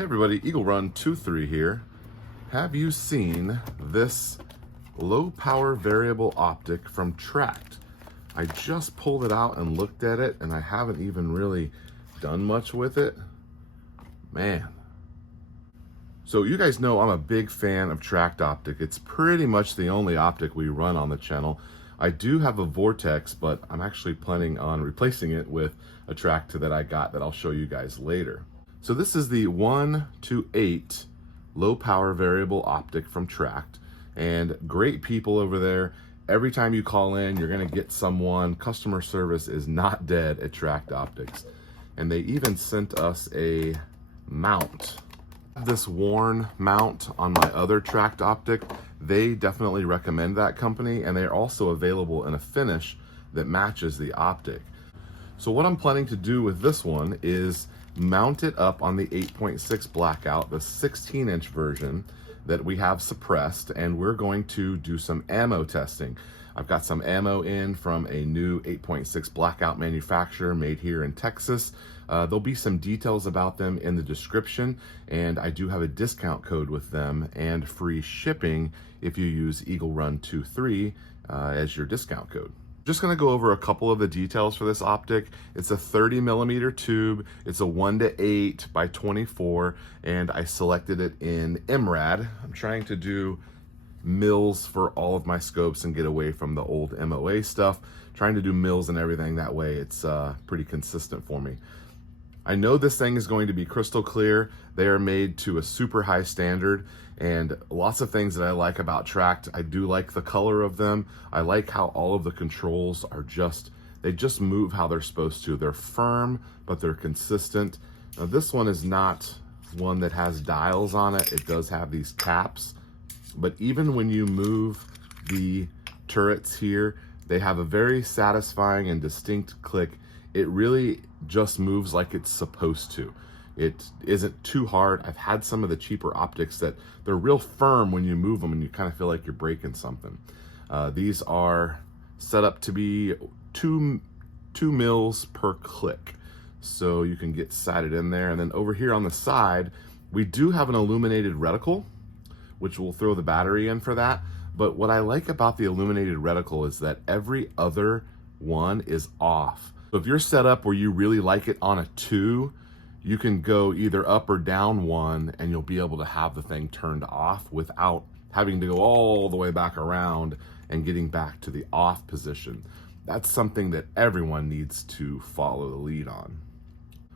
Hey everybody, Eagle Run 23 here. Have you seen this low power variable optic from Tract? I just pulled it out and looked at it and I haven't even really done much with it. Man. So you guys know I'm a big fan of Tract optic. It's pretty much the only optic we run on the channel. I do have a Vortex, but I'm actually planning on replacing it with a Tract that I got that I'll show you guys later. So this is the 1-to-8 low power variable optic from Tract, and great people over there. Every time you call in, you're gonna get someone. Customer service is not dead at Tract Optics. And they even sent us a mount. This worn mount on my other Tract optic. They definitely recommend that company, and they're also available in a finish that matches the optic. So what I'm planning to do with this one is mount it up on the 8.6 Blackout, the 16-inch version that we have suppressed, and we're going to do some ammo testing. I've got some ammo in from a new 8.6 Blackout manufacturer made here in Texas. There'll be some details about them in the description, and I do have a discount code with them and free shipping if you use Eagle Run 23 as your discount code. Just going to go over a couple of the details for this optic. It's a 30mm tube. It's a 1-to-8 by 24, and I selected it in MRAD. I'm trying to do mils for all of my scopes and get away from the old MOA stuff. Trying to do mils and everything, that way it's pretty consistent for me. I know this thing is going to be crystal clear. They are made to a super high standard, and lots of things that I like about Tract. I do like the color of them. I like how all of the controls are they just move how they're supposed to. They're firm, but they're consistent. Now this one is not one that has dials on it. It does have these taps, but even when you move the turrets here, they have a very satisfying and distinct click. It really just moves like it's supposed to. It isn't too hard. I've had some of the cheaper optics that they're real firm when you move them and you kind of feel like you're breaking something. These are set up to be 2 mils per click. So you can get sighted in there. And then over here on the side, we do have an illuminated reticle, which we'll throw the battery in for that. But what I like about the illuminated reticle is that every other one is off. So if you're set up where you really like it on a 2, you can go either up or down 1 and you'll be able to have the thing turned off without having to go all the way back around and getting back to the off position. That's something that everyone needs to follow the lead on.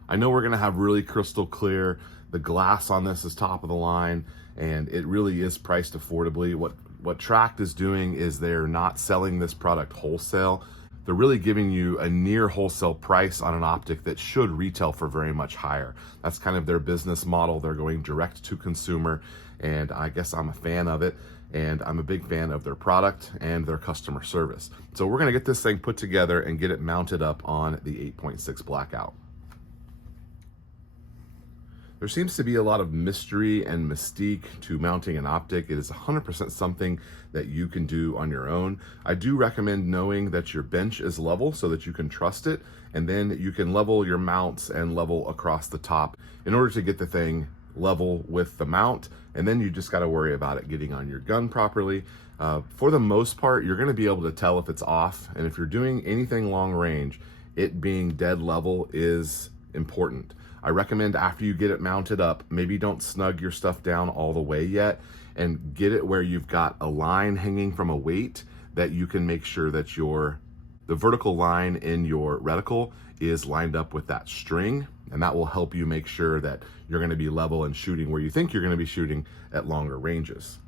I know we're gonna have really crystal clear. The glass on this is top of the line, and it really is priced affordably. What Tract is doing is they're not selling this product wholesale. They're really giving you a near wholesale price on an optic that should retail for very much higher. That's kind of their business model. They're going direct to consumer, and I guess I'm a fan of it, and I'm a big fan of their product and their customer service. So we're gonna get this thing put together and get it mounted up on the 8.6 Blackout. There seems to be a lot of mystery and mystique to mounting an optic. It is 100% something that you can do on your own. I do recommend knowing that your bench is level so that you can trust it, and then you can level your mounts and level across the top in order to get the thing level with the mount, and then you just got to worry about it getting on your gun properly. For the most part, you're going to be able to tell if it's off, and if you're doing anything long range, it being dead level is important. I recommend after you get it mounted up, maybe don't snug your stuff down all the way yet, and get it where you've got a line hanging from a weight that you can make sure that the vertical line in your reticle is lined up with that string, and that will help you make sure that you're going to be level and shooting where you think you're going to be shooting at longer ranges.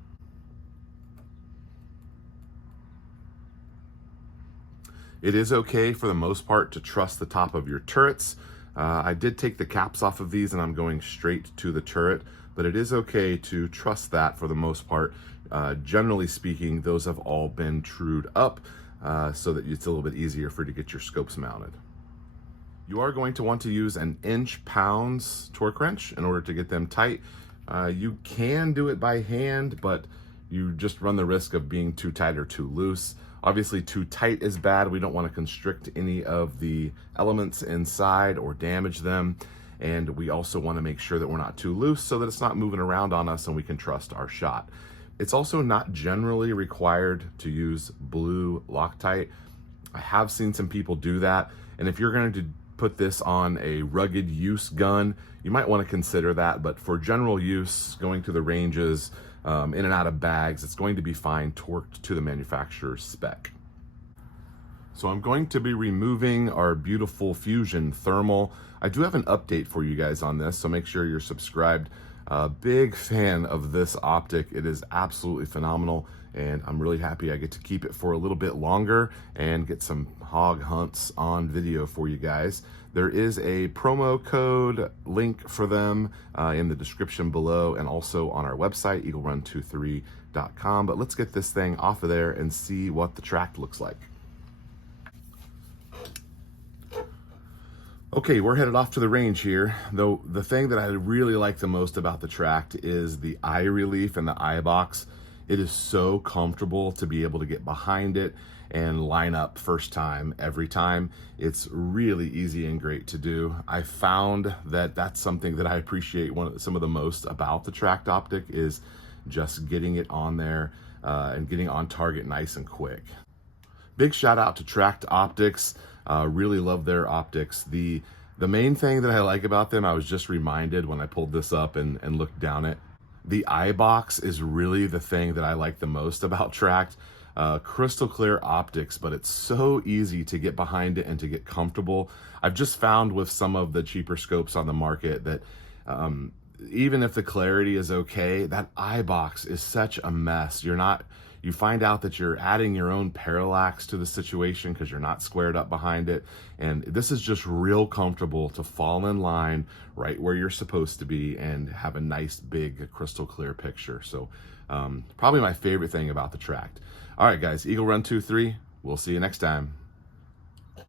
It is okay for the most part to trust the top of your turrets. I did take the caps off of these and I'm going straight to the turret, but it is okay to trust that for the most part. Generally speaking, those have all been trued up so that it's a little bit easier for you to get your scopes mounted. You are going to want to use an inch-pounds torque wrench in order to get them tight. You can do it by hand, but you just run the risk of being too tight or too loose. Obviously, too tight is bad. We don't want to constrict any of the elements inside or damage them. And we also want to make sure that we're not too loose so that it's not moving around on us and we can trust our shot. It's also not generally required to use blue Loctite. I have seen some people do that, and if you're going to put this on a rugged use gun, you might want to consider that. But for general use, going to the ranges, in and out of bags, it's going to be fine, torqued to the manufacturer's spec. So I'm going to be removing our beautiful Fusion thermal. I do have an update for you guys on this, so make sure you're subscribed. Big fan of this optic. It is absolutely phenomenal, and I'm really happy I get to keep it for a little bit longer and get some hog hunts on video for you guys. There is a promo code link for them in the description below, and also on our website, eaglerun23.com. But let's get this thing off of there and see what the Tract looks like. Okay, we're headed off to the range here, though the thing that I really like the most about the Tract is the eye relief and the eye box. It is so comfortable to be able to get behind it and line up first time, every time. It's really easy and great to do. I found that that's something that I appreciate some of the most about the Tract optic is just getting it on there and getting on target nice and quick. Big shout out to Tract Optics. Really love their optics. The main thing that I like about them, I was just reminded when I pulled this up and looked down it, the eye box is really the thing that I like the most about Tract. Crystal clear optics, but it's so easy to get behind it and to get comfortable. I've just found with some of the cheaper scopes on the market that even if the clarity is okay, that eye box is such a mess. You find out that you're adding your own parallax to the situation because you're not squared up behind it. And this is just real comfortable to fall in line right where you're supposed to be and have a nice big crystal clear picture. So probably my favorite thing about the Tract. All right, guys, Eagle Run 23. We'll see you next time.